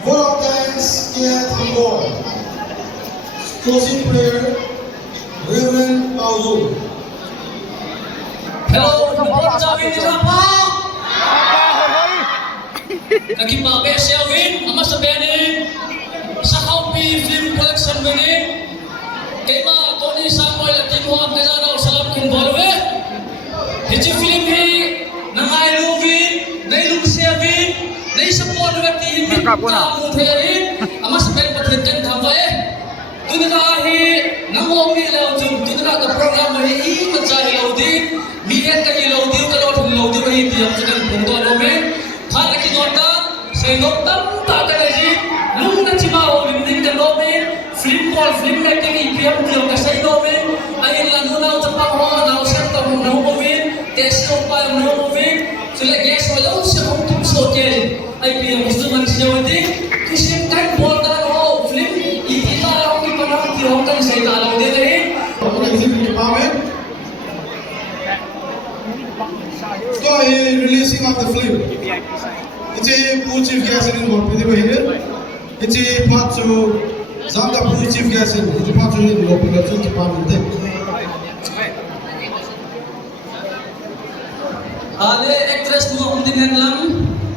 Volunteers get involved. Closing prayer, Reverend Paulo. Hello, napagawin nila pa! Nagkipabe siya win, ama sa benin, sa kaupi film collection benin, kay mga Tony Samuel at Timuhang Kazanaw sa Lamkin Bolwe, hiti film hi, nang ailugin, nailug siya win, naisapon na tihin tamu therin, ama sa benin patrintin thamba Tunirahi, nang ilaw din, tunira ka program hi, matsa ilaw din, miyan ka ilaw din, kalawat ilaw din, mahi biyang sa kan punto ano men, hala kinota, sa inoktam, tatalaji, nung nachimaho, limning ka nomen, film call, film making, ipiyang biyang ka sa inomen, ay lanunaw sa pangho, nausyang tamong nahumovin, testo pa yung nahumovin, sila guess, wala siya kung tumso kaya, ay biyang gusto man siya din, kasi kahit bolta na ho, film, itita lang yung panahon, tiyong ka sa italaw din eh. So, releasing of the film. It's a Poo Chief Guest in Lopidi here. It's a part to Zanga Poo Chief Guest in the part to Lopidi Department. Ale actress mo kung dinhan lang,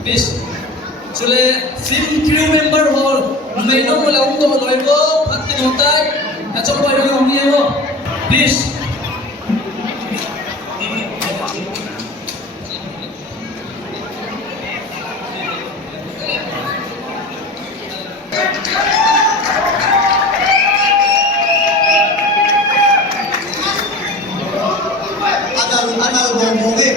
please. Sule film crew member hall, numainom mo lang ito, loy ko, at tinutay, at sa pwede yung humingi mo. Please. Anal bomoge.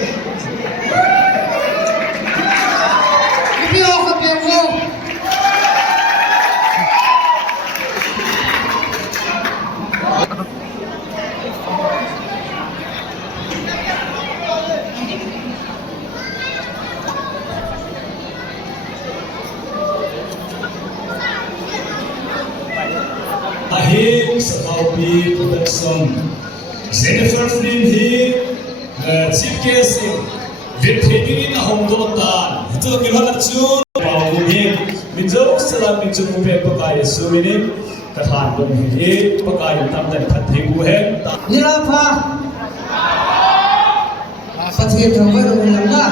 Ahim sa Kaupi Production. Jennifer Flynn Chief Guest Vietnamese na Hongdotan. Ito kilalat chun Pauhin. Minjo salam minjo mupe pagay sumini kathan dong hi pagay tamdan khathing buhen. Nilapa. Pathian thangwai ro lamna.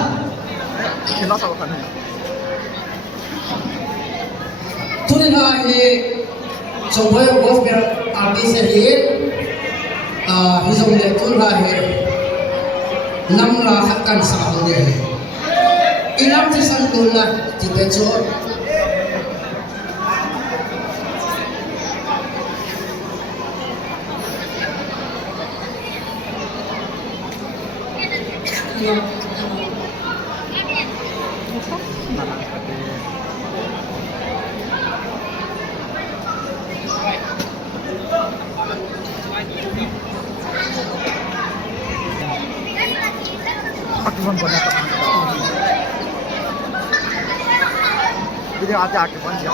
Tunina hi Chowai welfare artist hi hizong le tunra hi namla hakkan sa de ilam ti san tula ti pecho Pag-iwan ko na ito. Hindi yung ate-ate po siya.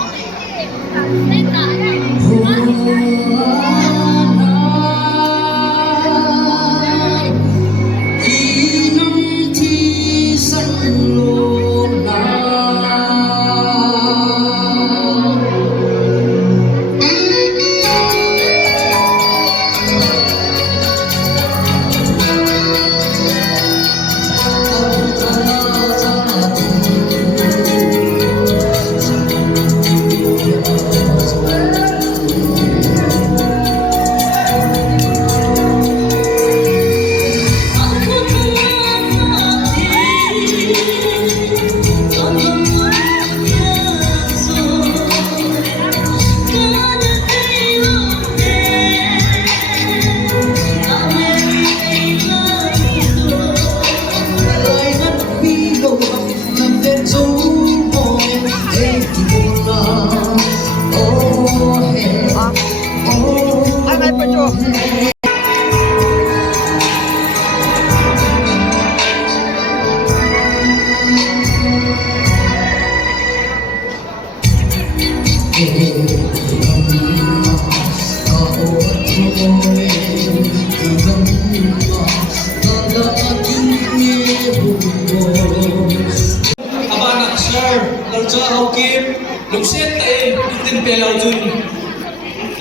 Abanak sir, Larja Hawkim, lục xét tay lục tin bè lao chun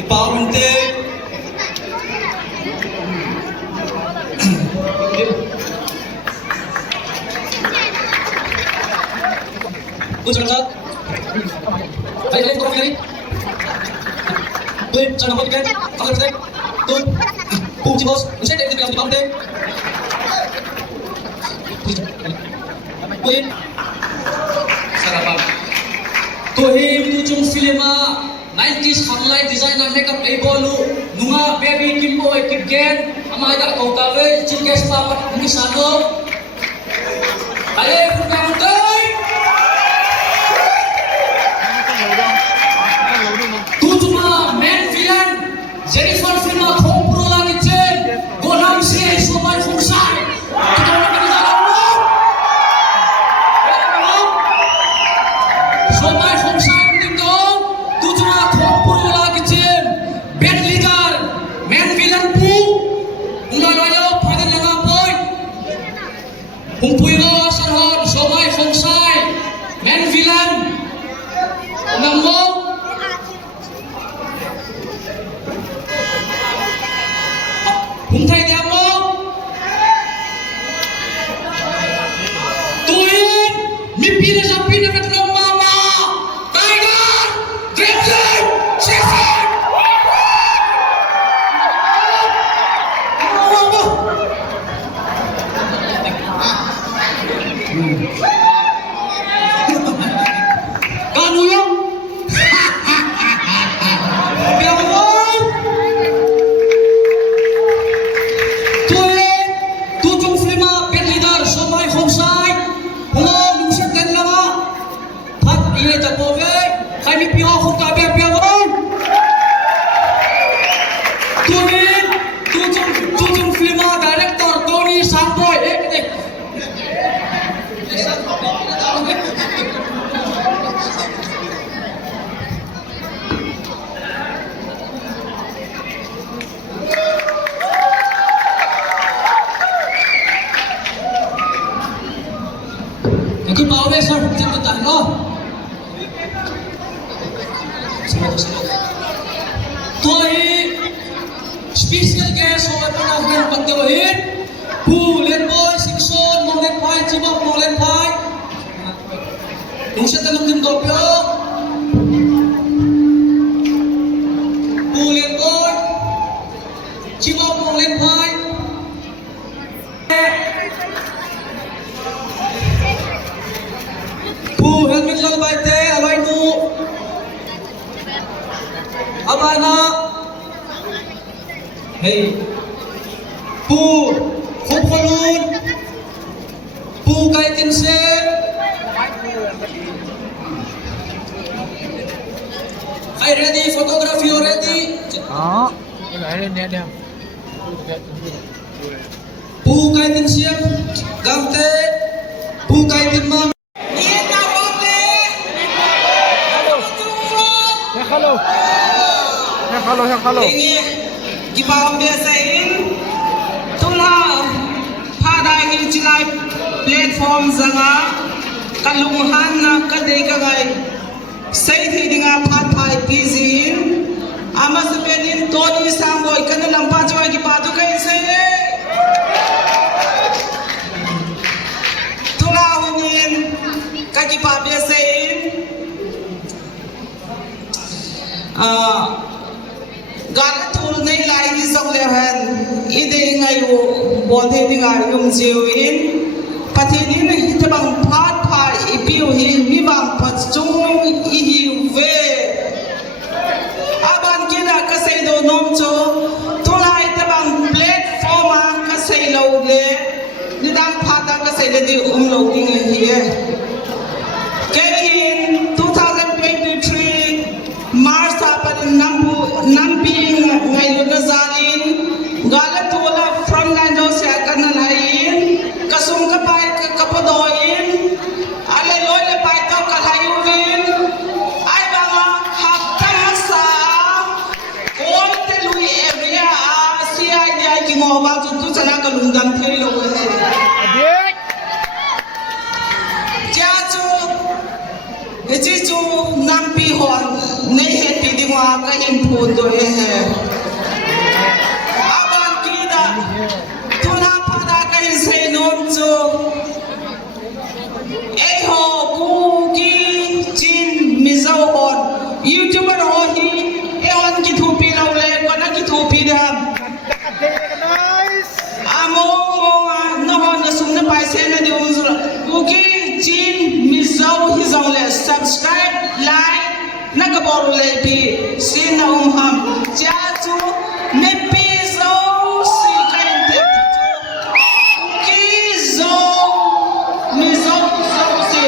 bao mình tê tôi chẳng chắc hãy lên con đi tôi chẳng làm gì hết không làm gì tôi cùng chỉ boss lục xét tay lục bao tê tôi sarapan Tohim tu chung filma 90s hamlai designer makeup ebolu nunga baby kimbo ekipgen amai da kota ve chikes papat ni sano ale pun kai tu cuma main villain Jennifer filma khompro lagi chen gonam se somai fursai kita nak jalan somai fursai dingdong tu cuma khompro lagi chen bad leader main villain pu unga layo phadan laga boy humpuiro sarhon somai fursai main villain namo Thầy đẹp không? Tuin, mimpi na sampai na katong mama. Tiger, Gremlin, Sheffield. Kanu yung? Cái bảo vệ sao không chịu được tặng đâu. Tôi special guest ở bên ông bên bậc tiểu hiến, Pu lên boy sinh son mong lên phai chim bọc mong lên phai. Đúng sẽ tên ông tin cọp yo. Pu lên boy chim bọc mong lên phai. Pu helmet lal baite alai nu abana hey Pu khop kholun Pu kai tin se I ready photography already Đó. Cái này nè nè. Pu kai tin siam gamte Pu kai tin mam Hello. Hello, hello. Ini gibawang biasain tula pada ini cilai platform zanga kalunghan na kadai kagay say thi dinga phat phai pizin ama sepenin toni samboy kana lampa jwa gibadu kai say tula hunin kagipa biasain gala tul nei lai ni sok le han ide ngai wo bodhe ni ngai yum jiu in pathin ni hitabang phat phai ipiu hi mi bang phat chung I hi ve aban kina ka sei do nom cho tulai tabang platform ka sei lo le ni dang phat ka sei le di lo ding hi Kevin 2023 March apan nampi ngayon na zalin galatola from Nando sa kanalain kasung kapay kapadoin aleloy le paito kalayuin ay mga haptasa all the Louis area siya ay kimowa tutu sa nakalungdam telo Jiazu Jiazu nampi bun do he aban kida tula pada kai sei nom chu ho ku ki chin mizo hon youtuber ho hi on ki thu pi lo le ko na ki thu pi dam amo no hon na sum na pai se na de unzura ku ki chin mizo hi zong le subscribe like na ka bor le pi sin na ham cha chu me pi zo si kai te ki zo mizo zo si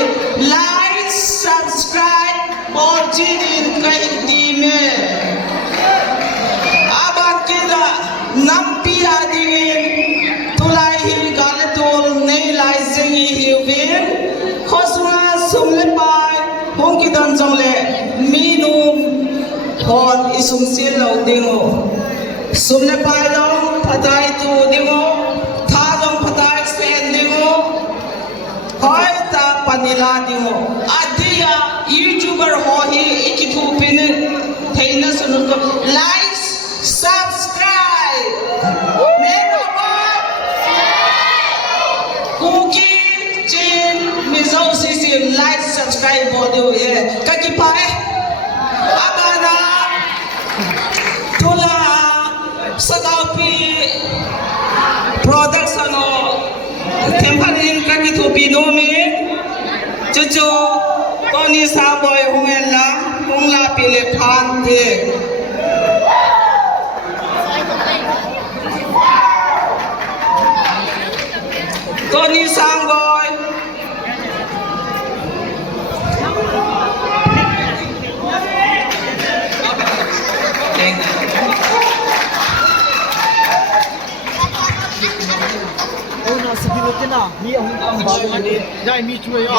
like subscribe bor jin kai di me aban kida nam pi adin tulai hil gal tol nei lai zengi hiwin khosuna sumle pai hong ki dan jong le minum hon isum sil lo dingo sumle pai dong patai tu dingo tha dong patai stand dingo hoi ta panila dingo adia youtuber ho hi ikitu pin theina sunu ko like subscribe mero ba kuki chin mizo sisi like subscribe bodo ye kaki pai abana tula sagapi production o tempanin kaki tu binomi chuchu koni sa boy hungela hungla pile phan the Tony Sangboy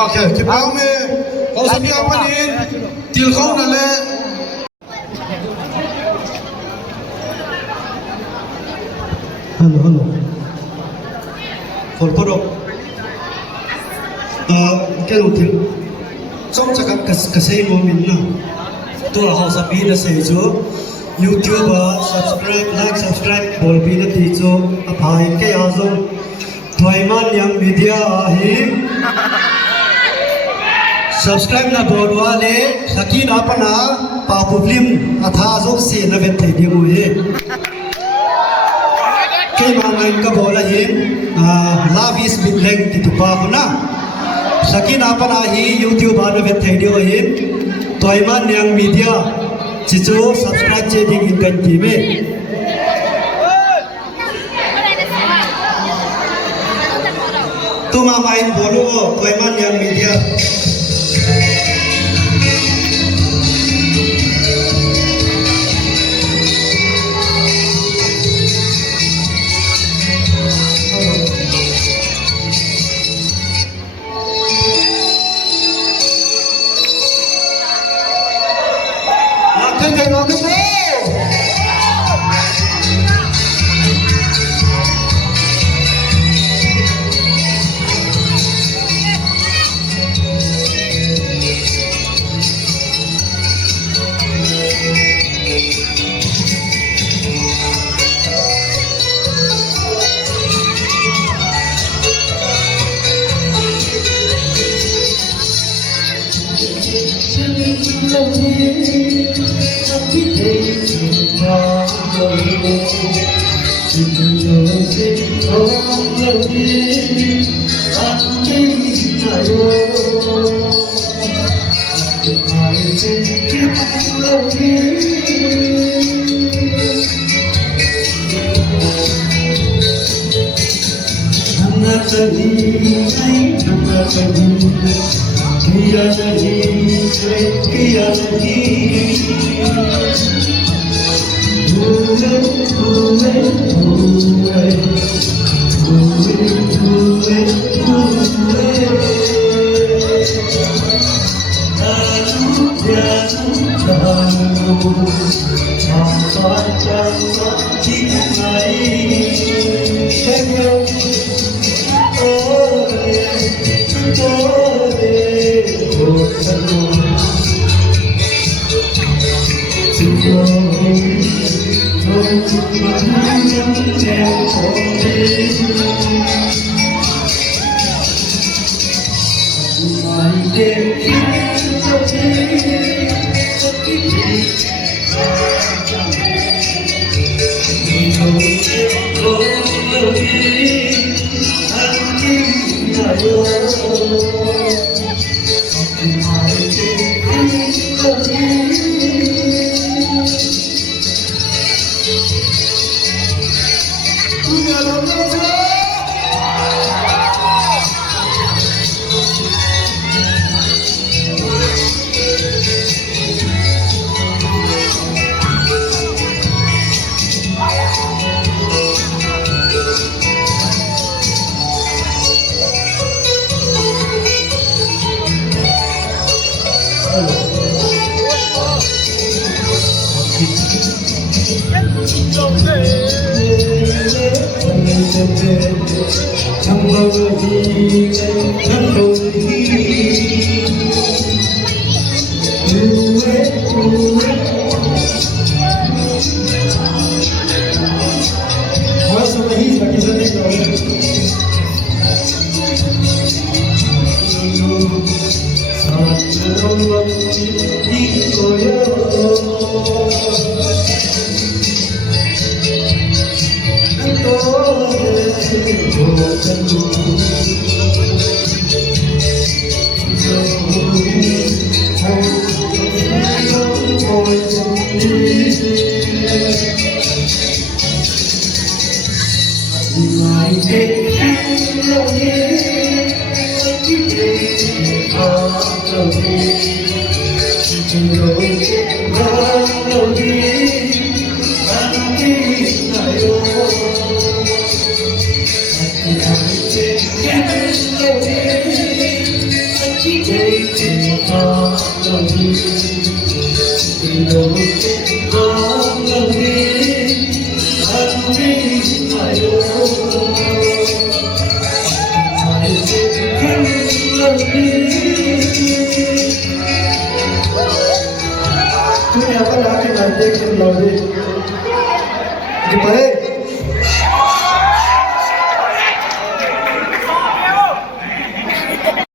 Okay, keep on me. Also, be up in till home na le. Hello. Folporok. Cái lúc thì trong chắc cái xây của mình là tôi là họ sắp đi là xây chỗ YouTube subscribe bol bi na ti cho apai ke azo thoiman yang media hi subscribe na bol wale sakin apana pa publim atha zo se na vet thei di mu he ke ma ngai ka bola hi love is big leng ti tu pa ko na sakin apana hi YouTube anu vet thei di hi thoiman yang media Cicu subscribe jadi ikan kime. Tu main bolu Toiman yang media. Tunya apa lagi nanti kita lagi. Gimana?